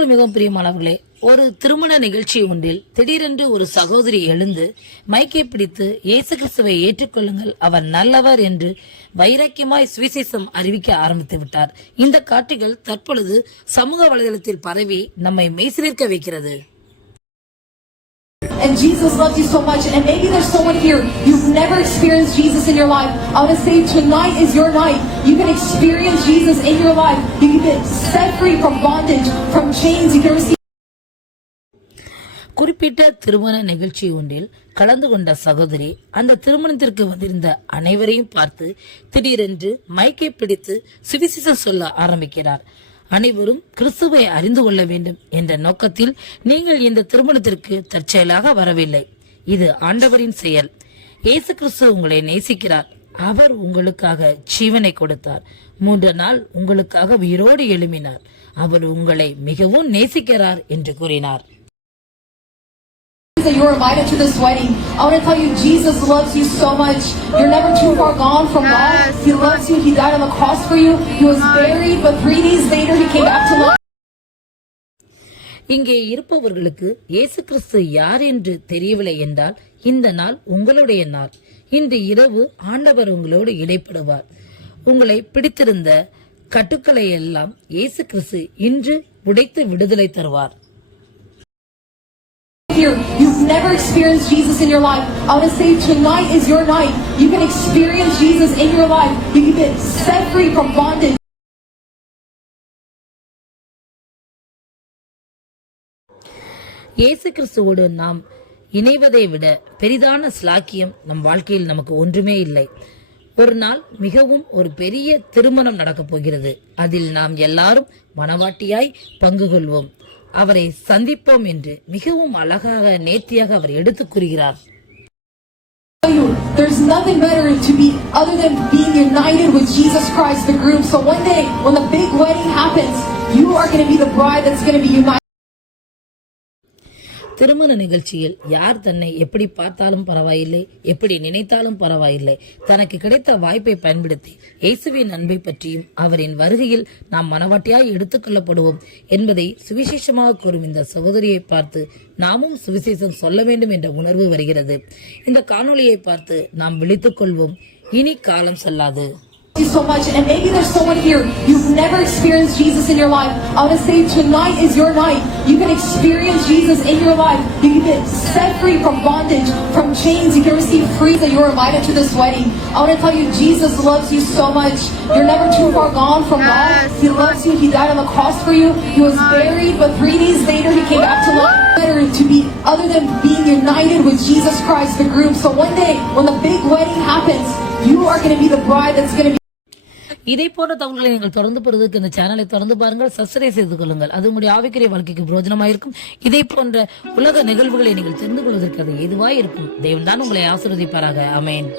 கிறிஸ்துவுக்குள் மிகவும் பிரியமானவர்களே, ஒரு திருமண நிகழ்ச்சி ஒன்றில் திடீரென்று ஒரு சகோதரி எழுந்து மைக்கை பிடித்து இயேசு கிறிஸ்துவை ஏற்றுக்கொள்ளுங்கள், அவர் நல்லவர் என்று வைராக்கியமாய் சுவிசேஷம் அறிவிக்க ஆரம்பித்து விட்டார். இந்த காட்சிகள் தற்பொழுது சமூக வலைதளத்தில் பரவி நம்மை மெய்சிலிர்க்க வைக்கிறது. And Jesus loves you so much, and maybe there's someone here, you've never experienced Jesus in your life. I want to say tonight is your night. You can experience Jesus in your life. You can get set free from bondage, from chains. You can receive. குறிப்பிட்ட திருமண நிகழ்ச்சி ஒன்றில் கலந்து கொண்ட சகோதரி அந்த திருமணத்திற்கு வந்திருந்த அனைவரையும் பார்த்து திடீரென்று மைக்கை பிடித்து சுவிசேஷம் சொல்ல ஆரம்பிக்கிறார். அனைவரும் கிறிஸ்துவை அறிந்து கொள்ள வேண்டும் என்ற நோக்கத்தில் நீங்கள் இந்த திருமணத்திற்கு தற்செயலாக வரவில்லை. இது ஆண்டவரின் செயல். இயேசு கிறிஸ்து உங்களை நேசிக்கிறார். அவர் உங்களுக்காக ஜீவனை கொடுத்தார். 3 நாள் உங்களுக்காக உயிரோடு எழும்பினார். அவர் உங்களை மிகவும் நேசிக்கிறார் என்று கூறினார். That you are invited to this wedding. I want to tell you, Jesus loves you so much. You're never too far gone from God. He loves you. He died on the cross for you. He was buried, but 3 days later he came back to life. இங்கே இருப்பவர்களுக்கு இயேசு கிறிஸ்து யார் என்று தெரியவில்லை என்றால் இந்த நாள் உங்களுடைய நாள். இன்று இரவு ஆண்டவர் உங்களோடு இடைப்படுவார். உங்களை பிடித்திருந்த கட்டுக்களை எல்லாம் இயேசு கிறிஸ்து இன்று உடைத்து விடுதலை தருவார். Here, you've never experienced Jesus in your life. I want to say tonight is your night. You can experience Jesus in your life. You can get set free from bondage. இயேசு கிறிஸ்துவோடு நாம் இணைவதை விட பெரிதான ஸ்லாக்கியம் நம் வாழ்க்கையில் நமக்கு ஒன்றுமே இல்லை. ஒரு நாள் மிகவும் ஒரு பெரிய திருமணம் நடக்கப் போகிறது. அதில் நாம் எல்லாரும் மனவாட்டியாய் பங்கு கொள்வோம். அவரை சந்திப்போம் என்று மிகவும் அழகாக நேர்த்தியாக அவர் எடுத்துக் கூறுகிறார். There's nothing better to be other than being united with Jesus Christ, the groom. So one day when the big wedding happens, you are going to be the bride that's going to be united. திருமண நிகழ்ச்சியில் யார் தன்னை எப்படி பார்த்தாலும் பரவாயில்லை, எப்படி நினைத்தாலும் பரவாயில்லை, தனக்கு கிடைத்த வாய்ப்பை பயன்படுத்தி இயேசுவின் அன்பை பற்றியும் அவரின் வருகையில் நாம் மனவாட்டியாய் எடுத்துக் கொள்ளப்படுவோம் என்பதை சுவிசேஷமாக கூறும் இந்த சகோதரியை பார்த்து நாமும் சுவிசேஷம் சொல்ல வேண்டும் என்ற உணர்வு வருகிறது. இந்த காணொளியை பார்த்து நாம் விழித்துக் கொள்வோம். இனி காலம் செல்லாது. You so much, and maybe there's someone here, you've never experienced Jesus in your life. I want to say tonight is your night. You can experience Jesus in your life. You can get set free from bondage, from chains. You can receive free. That you're invited to this wedding. I want to tell you, Jesus loves you so much. You're never too far gone from God. He loves you. He died on the cross for you. He was buried, but 3 days later he came back to life. Better to be other than being united with Jesus Christ, the groom. So one day when the big wedding happens, you are going to be the bride that's going to be. இதை போன்ற தகவல்களை நீங்கள் தொடர்ந்து பெறுவதற்கு இந்த சேனலை தொடர்ந்து பாருங்கள், சப்ஸ்கிரைப் செய்து கொள்ளுங்கள். அது உங்களுடைய ஆவிக்குரிய வாழ்க்கைக்கு பிரயோஜனமாயிருக்கும். இதை போன்ற உலக நிகழ்வுகளை நீங்கள் தெரிந்து கொள்வதற்கு அது எதுவாய் இருக்கும். தேவன் தான் உங்களை ஆசீர்வதிப்பாராக. ஆமென்.